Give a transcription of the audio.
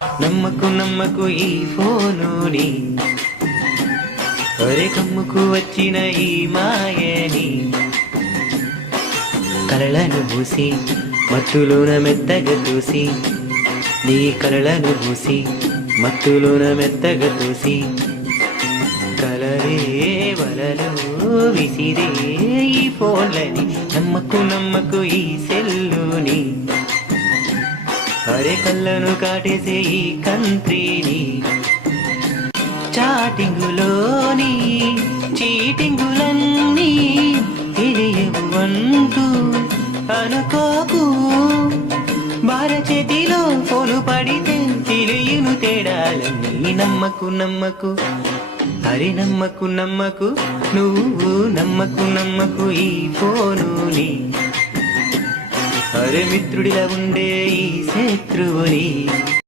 నమ్మకు నమ్మకు ఈ ఫోనుని, ఒరే కమ్ముకు వచ్చిన ఈ మాయని. కలలను మూసి మత్తులోన మెత్తగా తోసి, నీ కలలను మూసి మత్తులోన మెత్తగా తోసి, కలరే వలలో విసిరే ఈ ఫోన్లని. నమ్మకు నమ్మకు ఈ సెల్లుని, అరే కళ్ళను కాటేసే ఈ కంత్రిని. చాటింగులోని చీటింగులన్నీ తెలియవు అంటూ అనుకోకు, భారచేతిలో ఫోను పడితే తెలియను తేడాలన్నీ. నమ్మకు నమ్మకు, అరే నమ్మకు నమ్మకు, నువ్వు నమ్మకు నమ్మకు ఈ ఫోనుని, అరే మిత్రుడిలా ఉండే ఈ శత్రువుని.